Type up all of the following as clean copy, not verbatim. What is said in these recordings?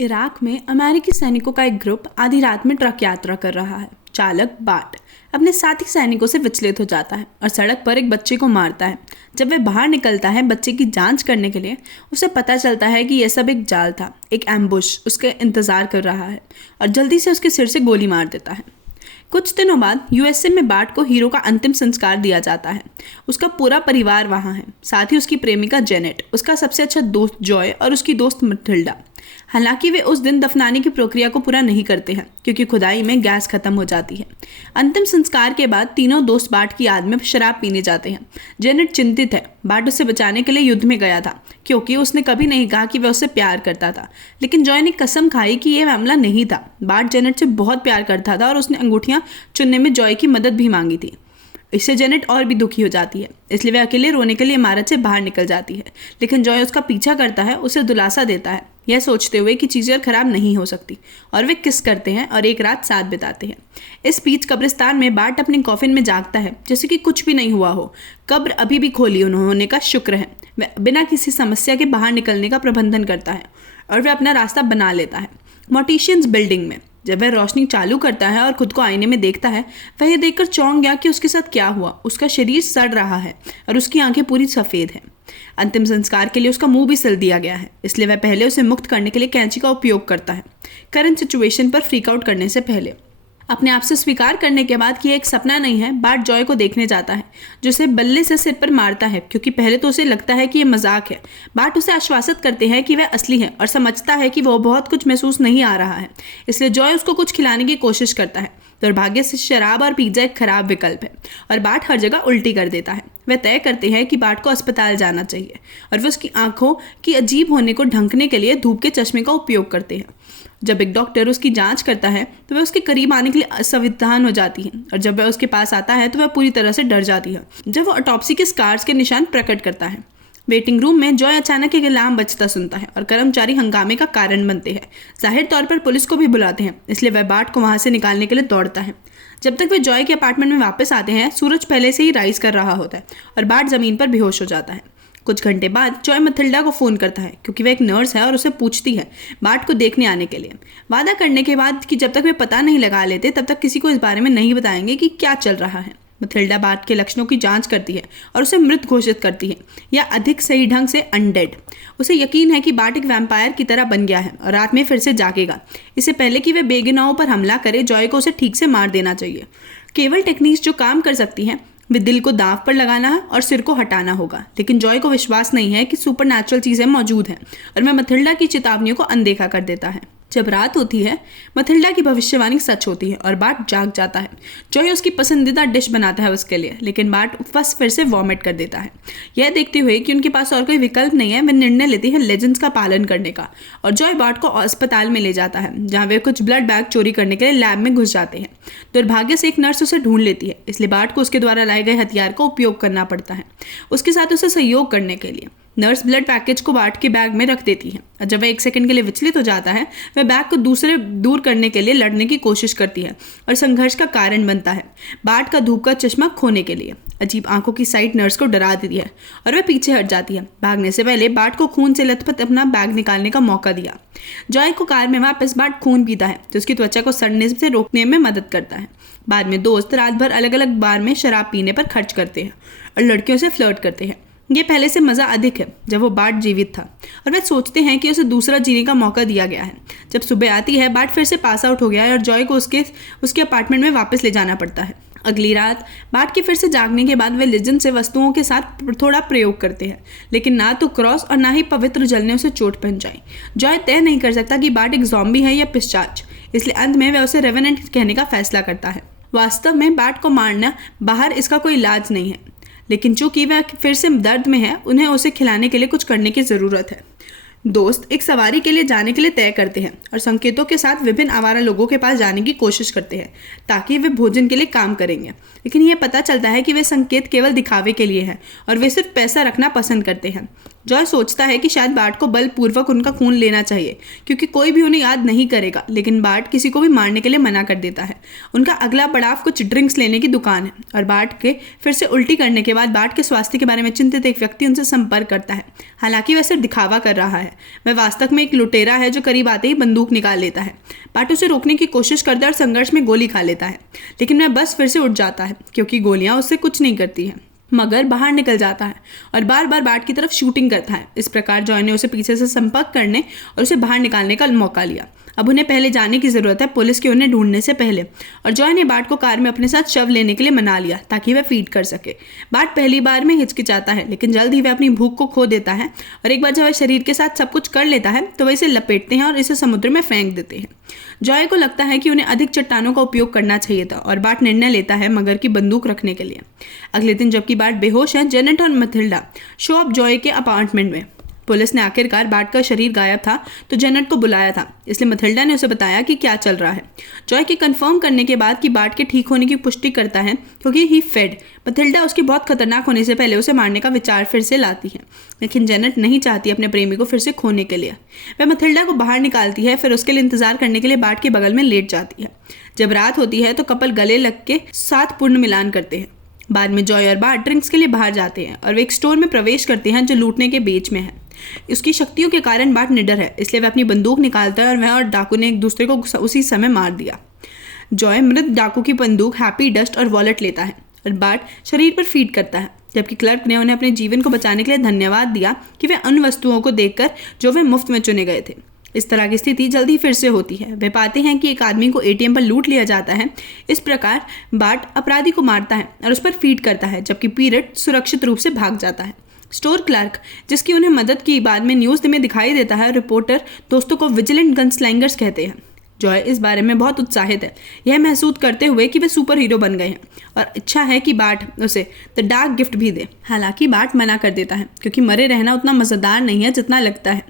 Iraq में अमेरिकी सैनिकों का एक ग्रुप आधी रात में ट्रक यात्रा कर रहा है। चालक बाट अपने साथी सैनिकों से विचलित हो जाता है और सड़क पर एक बच्चे को मारता है। जब वह बाहर निकलता है बच्चे की जांच करने के लिए, उसे पता चलता है कि यह सब एक जाल था। एक एम्बुश उसके इंतजार कर रहा है और जल्दी से उसके सिर से गोली मार देता है। कुछ दिनों बाद यूएसए में बाट को हीरो का अंतिम संस्कार दिया जाता है। उसका पूरा परिवार वहाँ है, साथ ही उसकी प्रेमिका जेनेट, उसका सबसे अच्छा दोस्त जॉय और उसकी दोस्त मथिल्डा। हालांकि वे उस दिन दफनाने की प्रक्रिया को पूरा नहीं करते हैं क्योंकि खुदाई में गैस खत्म हो जाती है। अंतिम संस्कार के बाद तीनों दोस्त बाट की याद में शराब पीने जाते हैं। जेनेट चिंतित है। बाट उसे बचाने के लिए युद्ध में गया था क्योंकि उसने कभी नहीं कहा कि वह उससे प्यार करता था, लेकिन जॉय ने कसम खाई कि यह मामला नहीं था। बाट जेनेट से बहुत प्यार करता था और उसने अंगूठियां चुनने में जॉय की मदद भी मांगी थी। इससे जेनेट और भी दुखी हो जाती है, इसलिए वह अकेले रोने के लिए इमारत से बाहर निकल जाती है। लेकिन जॉय उसका पीछा करता है, उसे दिलासा देता है, यह सोचते हुए कि चीज़ें खराब नहीं हो सकती, और वे किस करते हैं और एक रात साथ बिताते हैं। इस बीच कब्रिस्तान में बाट अपनी कॉफिन में जागता है जैसे कि कुछ भी नहीं हुआ हो। कब्र अभी भी खोली होने का शुक्र है। वह बिना किसी समस्या के बाहर निकलने का प्रबंधन करता है और वह अपना रास्ता बना लेता है। मोटिशियंस बिल्डिंग में जब वह रोशनी चालू करता है और खुद को आईने में देखता है, वह यह देखकर चौंक गया कि उसके साथ क्या हुआ। उसका शरीर सड़ रहा है और उसकी आंखें पूरी सफ़ेद हैं। अंतिम संस्कार के लिए उसका मुंह भी सिल दिया गया है, इसलिए वह पहले उसे मुक्त करने के लिए कैंची का उपयोग करता है। करंट सिचुएशन पर फ्रीक आउट करने से पहले अपने आप से स्वीकार करने के बाद कि यह एक सपना नहीं है, बाट जॉय को देखने जाता है जो उसे बल्ले से सिर पर मारता है क्योंकि पहले तो उसे लगता है कि यह मजाक है। बाट उसे आश्वासित करते हैं कि वह असली है और समझता है कि वह बहुत कुछ महसूस नहीं आ रहा है, इसलिए जॉय उसको कुछ खिलाने की कोशिश करता है। दुर्भाग्य से शराब और पिज्जा एक खराब विकल्प है और बाट हर जगह उल्टी कर देता है। वे तय करते हैं कि बाट को अस्पताल जाना चाहिए और वे उसकी आंखों की अजीब होने को ढंकने के लिए धूप के चश्मे का उपयोग करते हैं। जब एक डॉक्टर उसकी जांच करता है तो वह उसके करीब आने के लिए असंविधान हो जाती है और जब वह उसके पास आता है तो वह पूरी तरह से डर जाती है जब वह ऑटोप्सी के स्कार्स के निशान प्रकट करता है। वेटिंग रूम में जॉय अचानक एक अलार्म बजता सुनता है और कर्मचारी हंगामे का कारण बनते हैं। जाहिर तौर पर पुलिस को भी बुलाते हैं, इसलिए वह बाट को वहां से निकालने के लिए दौड़ता है। जब तक वे जॉय के अपार्टमेंट में वापस आते हैं, सूरज पहले से ही राइज कर रहा होता है और बाट जमीन पर बेहोश हो जाता है। कुछ घंटे बाद जॉय मथिल्डा को फ़ोन करता है क्योंकि वह एक नर्स है और उसे पूछती है बाट को देखने आने के लिए, वादा करने के बाद कि जब तक वे पता नहीं लगा लेते तब तक किसी को इस बारे में नहीं बताएंगे कि क्या चल रहा है। मथिल्डा बाट के लक्षणों की जांच करती है और उसे मृत घोषित करती है, या अधिक सही ढंग से अनडेड। उसे यकीन है कि बाट एक वैम्पायर की तरह बन गया है और रात में फिर से जागेगा। इससे पहले कि वे बेगुनाहों पर हमला करे, जॉय को उसे ठीक से मार देना चाहिए। केवल टेक्निक्स जो काम कर सकती हैं वे दिल को दांव पर लगाना है और सिर को हटाना होगा, लेकिन जॉय को विश्वास नहीं है कि सुपरनैचुरल चीज़ें मौजूद हैं और वह मथिल्डा की चेतावनियों को अनदेखा कर देता है। जब रात होती है, मथिल्डा की भविष्यवाणी सच होती है और बाट जाग जाता है। जॉय उसकी पसंदीदा डिश बनाता है उसके लिए, लेकिन बाट बस फिर से वॉमिट कर देता है। यह देखते हुए कि उनके पास और कोई विकल्प नहीं है, वे निर्णय लेती है लेजेंड्स का पालन करने का और जॉय बाट को अस्पताल में ले जाता है जहाँ वे कुछ ब्लड बैग चोरी करने के लिए लैब में घुस जाते हैं। दुर्भाग्य से एक नर्स उसे ढूंढ लेती है, इसलिए बाट को उसके द्वारा लाए गए हथियार का उपयोग करना पड़ता है उसके साथ उसे सहयोग करने के लिए। नर्स ब्लड पैकेज को बाट के बैग में रख देती है और जब वह एक सेकंड के लिए विचलित हो जाता है, वह बैग को दूर करने के लिए लड़ने की कोशिश करती है और संघर्ष का कारण बनता है बाट का धूप का चश्मा खोने के लिए। अजीब आंखों की साइट नर्स को डरा देती है और वह पीछे हट जाती है। भागने से पहले बाट को खून से लथपथ अपना बैग निकालने का मौका दिया। जॉय को कार में वापस बाट खून पीता है जो उसकी त्वचा को सड़ने से रोकने में मदद करता है। बाद में दोस्त रात भर अलग अलग बार में शराब पीने पर खर्च करते हैं और लड़कियों से फ्लर्ट करते हैं। ये पहले से मज़ा अधिक है जब वो बाट जीवित था और वे सोचते हैं कि उसे दूसरा जीने का मौका दिया गया है। जब सुबह आती है, बाट फिर से पास आउट हो गया है और जॉय को उसके अपार्टमेंट में वापस ले जाना पड़ता है। अगली रात बाट के फिर से जागने के बाद वे लेजेंड से वस्तुओं के साथ थोड़ा प्रयोग करते हैं, लेकिन ना तो क्रॉस और ना ही पवित्र जल ने उसे चोट पहुंचाई। जॉय तय नहीं कर सकता कि बाट एक ज़ॉम्बी है या पिशाच, इसलिए अंत में वह उसे रेवेनेंट कहने का फैसला करता है। वास्तव में बाट को मारना बाहर इसका कोई इलाज नहीं है, लेकिन चूंकि वह फिर से दर्द में है, उन्हें उसे खिलाने के लिए कुछ करने की ज़रूरत है। दोस्त एक सवारी के लिए जाने के लिए तय करते हैं और संकेतों के साथ विभिन्न आवारा लोगों के पास जाने की कोशिश करते हैं ताकि वे भोजन के लिए काम करेंगे, लेकिन यह पता चलता है कि वे संकेत केवल दिखावे के लिए हैं और वे सिर्फ पैसा रखना पसंद करते हैं। जॉय सोचता है कि शायद बार्ट को बलपूर्वक उनका खून लेना चाहिए क्योंकि कोई भी उन्हें याद नहीं करेगा, लेकिन बार्ट किसी को भी मारने के लिए मना कर देता है। उनका अगला पड़ाव कुछ ड्रिंक्स लेने की दुकान है और बार्ट के फिर से उल्टी करने के बाद बार्ट के स्वास्थ्य के बारे में चिंतित एक व्यक्ति उनसे संपर्क करता है। हालांकि वह सिर्फ दिखावा कर रहा है, वह वास्तव में एक लुटेरा है जो करीब आते ही बंदूक निकाल लेता है। बार्ट उसे रोकने की कोशिश करता है और संघर्ष में गोली खा लेता है, लेकिन वह बस फिर से उठ जाता है क्योंकि गोलियां उससे कुछ नहीं करती हैं। मगर बाहर निकल जाता है और बार बार बार्ट की तरफ शूटिंग करता है। इस प्रकार जॉय ने उसे पीछे से संपर्क करने और उसे बाहर निकालने का मौका लिया। अब उन्हें पहले जाने की ज़रूरत है पुलिस के उन्हें ढूंढने से पहले, और जॉय ने बार्ट को कार में अपने साथ शव लेने के लिए मना लिया ताकि वह फीड कर सके। बार्ट पहली बार में हिचकिचाता है, लेकिन जल्द ही वह अपनी भूख को खो देता है और एक बार जब वह शरीर के साथ सब कुछ कर लेता है तो वह इसे लपेटते हैं और इसे समुद्र में फेंक देते हैं। जॉय को लगता है कि उन्हें अधिक चट्टानों का उपयोग करना चाहिए था और बार्ट निर्णय लेता है मगर की बंदूक रखने के लिए। अगले दिन जबकि बार्ट बेहोश है, जेनेट और मथिल्डा शो अप जॉय के अपार्टमेंट में। पुलिस ने आखिरकार बार्ट का शरीर गायब था तो जेनेट को बुलाया था, इसलिए मथिल्डा ने उसे बताया कि क्या चल रहा है। जॉय के कंफर्म करने के बाद कि बार्ट के ठीक होने की पुष्टि करता है क्योंकि ही फेड, मथिल्डा उसके बहुत खतरनाक होने से पहले उसे मारने का विचार फिर से लाती है, लेकिन जेनेट नहीं चाहती अपने प्रेमी को फिर से खोने के लिए। वह मथिल्डा को बाहर निकालती है, फिर उसके लिए इंतजार करने के लिए बार्ट के बगल में लेट जाती है। जब रात होती है तो कपल गले लग के साथ पूर्ण मिलान करते हैं। बाद में जॉय और बार्ट ड्रिंक्स के लिए बाहर जाते हैं और वे एक स्टोर में प्रवेश करते हैं जो लूटने के बीच में है। उसकी शक्तियों के कारण बार्ट निडर है, इसलिए वह अपनी बंदूक निकालता है और वह और डाकू ने एक दूसरे को उसी समय मार दिया। जॉय मृत डाकू की बंदूक, हैप्पी डस्ट और वॉलेट लेता है और बार्ट शरीर पर फीड करता है, जबकि क्लर्क ने उन्हें अपने जीवन को बचाने के लिए धन्यवाद दिया कि वे उन वस्तुओं को देखकर जो वे मुफ्त में चुने गए थे। इस तरह की स्थिति जल्दी फिर से होती है। वे पाते हैं कि एक आदमी को एटीएम पर लूट लिया जाता है। इस प्रकार बार्ट अपराधी को मारता है और उस पर फीड करता है, जबकि पीरियड सुरक्षित रूप से भाग जाता है। स्टोर क्लर्क, जिसकी उन्हें मदद की बाद में न्यूज़ में दिखाई देता है, रिपोर्टर दोस्तों को विजिलेंट गनस्लैंगर्स कहते हैं। जॉय इस बारे में बहुत उत्साहित है, यह महसूस करते हुए कि वे सुपर हीरो बन गए हैं और इच्छा है कि बार्ट उसे द डार्क गिफ्ट भी दे। हालांकि बार्ट मना कर देता है क्योंकि मरे रहना उतना मज़ेदार नहीं है जितना लगता है।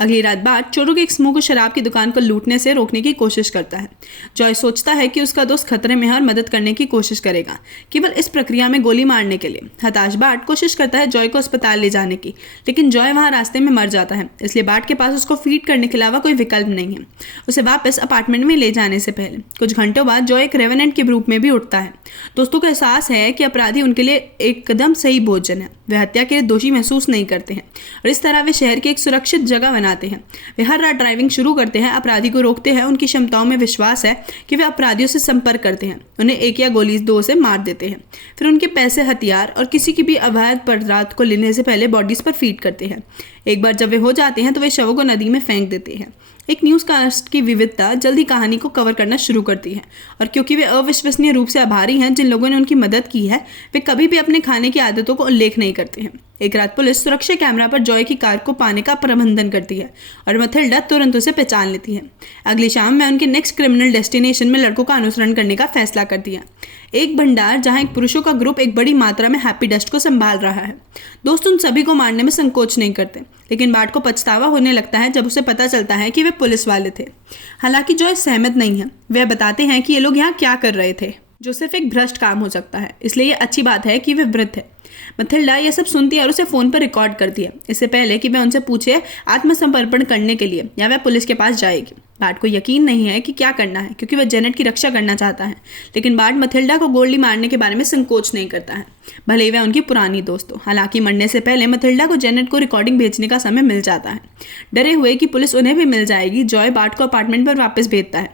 अगली रात बार्ट चोरों के एक समूह को शराब की दुकान को लूटने से रोकने की कोशिश करता है। जॉय सोचता है कि उसका दोस्त खतरे में है और मदद करने की कोशिश करेगा, केवल इस प्रक्रिया में गोली मारने के लिए। हताश बार्ट कोशिश करता है जॉय को अस्पताल ले जाने की, लेकिन जॉय वहाँ रास्ते में मर जाता है, इसलिए बार्ट के पास उसको फीड करने के अलावा कोई विकल्प नहीं है। उसे वापस अपार्टमेंट में ले जाने से पहले कुछ घंटों बाद जॉय एक रेवेनेंट के रूप में भी उठता है। दोस्तों को एहसास है कि अपराधी उनके लिए एकदम सही भोजन है। वे हत्या के लिए दोषी महसूस नहीं करते हैं और इस तरह वे शहर की एक सुरक्षित जगह बनाते हैं। वे हर रात ड्राइविंग शुरू करते हैं, अपराधी को रोकते हैं। उनकी क्षमताओं में विश्वास है कि वे अपराधियों से संपर्क करते हैं, उन्हें एक या गोली दो से मार देते हैं, फिर उनके पैसे, हथियार और किसी की भी अवैध पदार्थ को लेने से पहले बॉडीज पर फीड करते हैं। एक बार जब वे हो जाते हैं तो वे शवों को नदी में फेंक देते हैं। एक न्यूज़कास्ट की विविधता जल्दी कहानी को कवर करना शुरू करती है और क्योंकि वे अविश्वसनीय रूप से आभारी हैं जिन लोगों ने उनकी मदद की है, वे कभी भी अपने खाने की आदतों को उल्लेख नहीं करते हैं। एक रात पुलिस सुरक्षा कैमरा पर जॉय की कार को पाने का प्रबंधन करती है और मथिल्डा तुरंत उसे पहचान लेती है। अगली शाम वह उनके नेक्स्ट क्रिमिनल डेस्टिनेशन में लड़कों का अनुसरण करने का फैसला करती है। एक भंडार जहां एक पुरुषों का ग्रुप एक बड़ी मात्रा में हैप्पी डस्ट को संभाल रहा है। दोस्त उन सभी को मारने में संकोच नहीं करते, लेकिन बार्ट को पछतावा होने लगता है जब उसे पता चलता है कि वे पुलिस वाले थे। हालांकि जॉय सहमत नहीं है। वे बताते हैं कि ये लोग यहाँ क्या कर रहे थे, जो सिर्फ एक भ्रष्ट काम हो सकता है, इसलिए ये अच्छी बात है कि वे वृद्ध है। मथिल्डा यह सब सुनती है और उसे फ़ोन पर रिकॉर्ड करती है, इससे पहले कि वह उनसे पूछे आत्मसमर्पण करने के लिए या वह पुलिस के पास जाएगी। बार्ट को यकीन नहीं है कि क्या करना है क्योंकि वह जेनेट की रक्षा करना चाहता है, लेकिन बार्ट मथिल्डा को गोली मारने के बारे में संकोच नहीं करता है, भले ही वह उनकी पुरानी दोस्त हो। हालांकि मरने से पहले मथिल्डा को जेनेट को रिकॉर्डिंग भेजने का समय मिल जाता है। डरे हुए कि पुलिस उन्हें भी मिल जाएगी, जॉय बार्ट को अपार्टमेंट पर वापस भेजता है,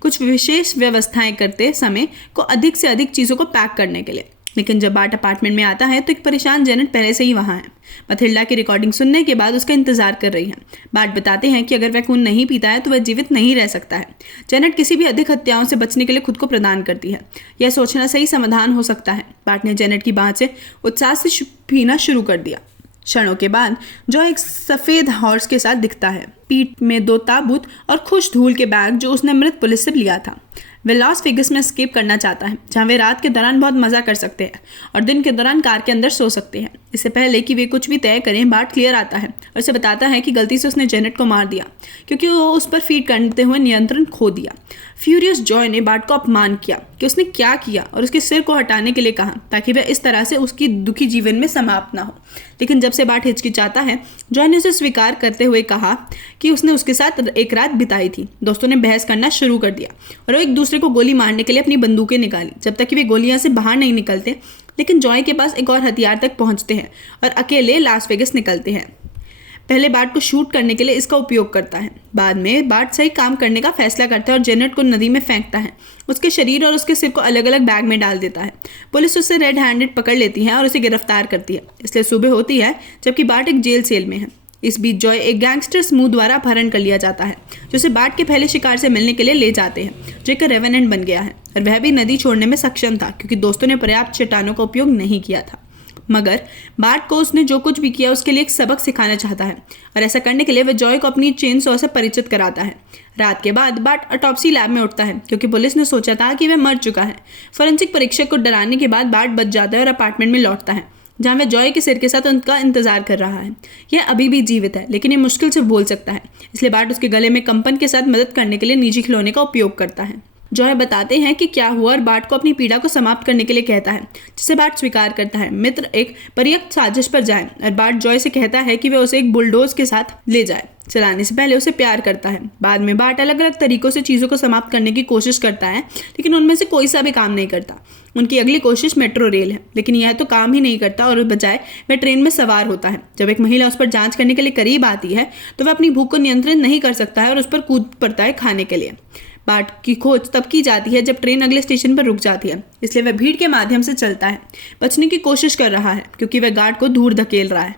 कुछ विशेष व्यवस्थाएं करते समय को अधिक से अधिक चीज़ों को पैक करने के लिए। लेकिन जब बार्ट अपार्टमेंट में आता है तो एक परेशान जेनेट पहले से ही वहाँ है। मथिल्डा की रिकॉर्डिंग सुनने के बाद उसका इंतजार कर रही है। बार्ट बताते हैं कि अगर वह खून नहीं पीता है तो वह जीवित नहीं रह सकता है। जेनेट किसी भी अधिक हत्याओं से बचने के लिए खुद को प्रदान करती है। यह सोचना सही समाधान हो सकता है। बार्ट ने जेनेट की बात से उत्साह से पीना शुरू कर दिया। क्षणों के बाद जो एक सफ़ेद हॉर्स के साथ दिखता है, पीठ में 2 ताबूत और खुश धूल के बैग जो उसने मृत पुलिस से लिया था। वे लॉस वेगस में एस्केप करना चाहता है, जहां वे रात के दौरान बहुत मज़ा कर सकते हैं और दिन के दौरान कार के अंदर सो सकते हैं। इससे पहले कि वे कुछ भी तय करें, बार्ट क्लियर आता है और उसे बताता है कि गलती से उसने जेनेट को मार दिया क्योंकि वो उस पर फीड करते हुए नियंत्रण खो दिया। फ्यूरियस जॉय ने बार्ट को अपमान किया कि उसने क्या किया और उसके सिर को हटाने के लिए कहा ताकि वह इस तरह से उसकी दुखी जीवन में समाप्त ना हो। लेकिन जब से बार्ट हिचकिचाता है, जॉय ने उसे स्वीकार करते हुए कहा कि उसने उसके साथ एक रात बिताई थी। दोस्तों ने बहस करना शुरू कर दिया और वो एक दूसरे को गोली मारने के लिए अपनी बंदूकें निकाली जब तक कि वे गोलियां से बाहर नहीं निकलते। लेकिन जॉय के पास एक और हथियार तक पहुंचते हैं और अकेले लास वेगस निकलते हैं। पहले बार्ट को शूट करने के लिए इसका उपयोग करता है। बाद में बार्ट सही काम करने का फैसला करता है और जेनेट को नदी में फेंकता है। उसके शरीर और उसके सिर को अलग अलग बैग में डाल देता है। पुलिस उसे रेड हैंडेड पकड़ लेती है और उसे गिरफ्तार करती है। इसलिए सुबह होती है जबकि बार्ट एक जेल सेल में है। इस बीच जॉय एक गैंगस्टर समूह द्वारा अपहरण कर लिया जाता है जो उसे बार्ट के पहले शिकार से मिलने के लिए ले जाते हैं, जो एक रेवेनेंट बन गया है और वह भी नदी छोड़ने में सक्षम था क्योंकि दोस्तों ने पर्याप्त चट्टानों का उपयोग नहीं किया था। मगर बार्ट को उसने जो कुछ भी किया उसके लिए एक सबक सिखाना चाहता है और ऐसा करने के लिए वह जॉय को अपनी चेन सॉ से परिचित कराता है। रात के बाद बार्ट ऑटोप्सी लैब में उठता है क्योंकि पुलिस ने सोचा था कि वह मर चुका है। फोरेंसिक परीक्षक को डराने के बाद बार्ट बच जाता है और अपार्टमेंट में लौटता है जहाँ वह जॉय के सिर के साथ उनका इंतजार कर रहा है। यह अभी भी जीवित है लेकिन ये मुश्किल से बोल सकता है, इसलिए बार्ट उसके गले में कंपन के साथ मदद करने के लिए निजी खिलौने का उपयोग करता है। जॉय बताते हैं कि क्या हुआ और बार्ट को अपनी पीड़ा को समाप्त करने के लिए कहता है, जिसे बार्ट स्वीकार करता है। मित्र एक पर्याप्त साजिश पर जाएं और बार्ट जॉय से कहता है कि वह उसे एक बुलडोज के साथ ले जाए। चलाने से पहले उसे प्यार करता है। बाद में बार्ट अलग अलग तरीकों से चीज़ों को समाप्त करने की कोशिश करता है लेकिन उनमें से कोई सा भी काम नहीं करता। उनकी अगली कोशिश मेट्रो रेल है लेकिन यह तो काम ही नहीं करता और बजाय वह ट्रेन में सवार होता है। जब एक महिला उस पर जांच करने के लिए करीब आती है तो वह अपनी भूख को नियंत्रित नहीं कर सकता है और उस पर कूद पड़ता है खाने के लिए। बार्ट की खोज तब की जाती है जब ट्रेन अगले स्टेशन पर रुक जाती है, इसलिए वह भीड़ के माध्यम से चलता है। बचने की कोशिश कर रहा है क्योंकि वह गार्ड को दूर धकेल रहा है।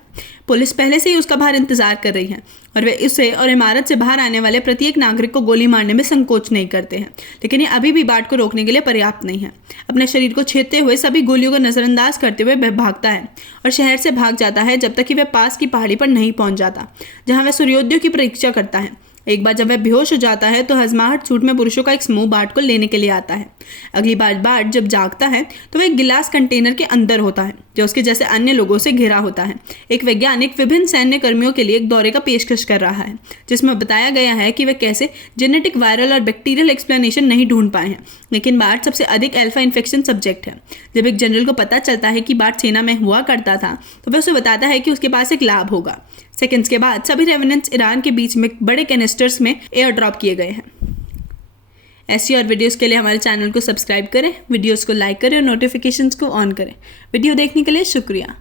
पुलिस पहले से ही उसका बाहर इंतजार कर रही है और वे उसे और इमारत से बाहर आने वाले प्रत्येक नागरिक को गोली मारने में संकोच नहीं करते हैं। लेकिन ये अभी भी बार्ट को रोकने के लिए पर्याप्त नहीं है। अपने शरीर को छेदते हुए सभी गोलियों को नजरअंदाज करते हुए वह भागता है और शहर से भाग जाता है जब तक कि वह पास की पहाड़ी पर नहीं पहुंच जाता जहां वह सूर्योदय की प्रतीक्षा करता है। एक बार जब वह बेहोश हो जाता है तो हजमाहट सूट में पुरुषों का एक समूह बार्ट को लेने के लिए आता है। अगली बार बार्ट जब जागता है तो वह एक गिलास कंटेनर के अंदर होता है जो उसके जैसे अन्य लोगों से घिरा होता है। एक वैज्ञानिक विभिन्न सैन्य कर्मियों के लिए एक दौरे का पेशकश कर रहा है जिसमें बताया गया है कि वह कैसे जेनेटिक, वायरल और बैक्टीरियल एक्सप्लेनेशन नहीं ढूंढ पाए हैं। लेकिन बार्ट सबसे अधिक अल्फा इन्फेक्शन सब्जेक्ट है। जब एक जनरल को पता चलता है कि बार्ट सेना में हुआ करता था तो वह उसे बताता है कि उसके पास एक लैब होगा। सेकंड्स के बाद सभी रेवेनेंट्स ईरान के बीच में बड़े कैनिस्टर्स में एयर ड्रॉप किए गए हैं। ऐसी और वीडियोस के लिए हमारे चैनल को सब्सक्राइब करें, वीडियोस को लाइक करें और नोटिफिकेशंस को ऑन करें। वीडियो देखने के लिए शुक्रिया।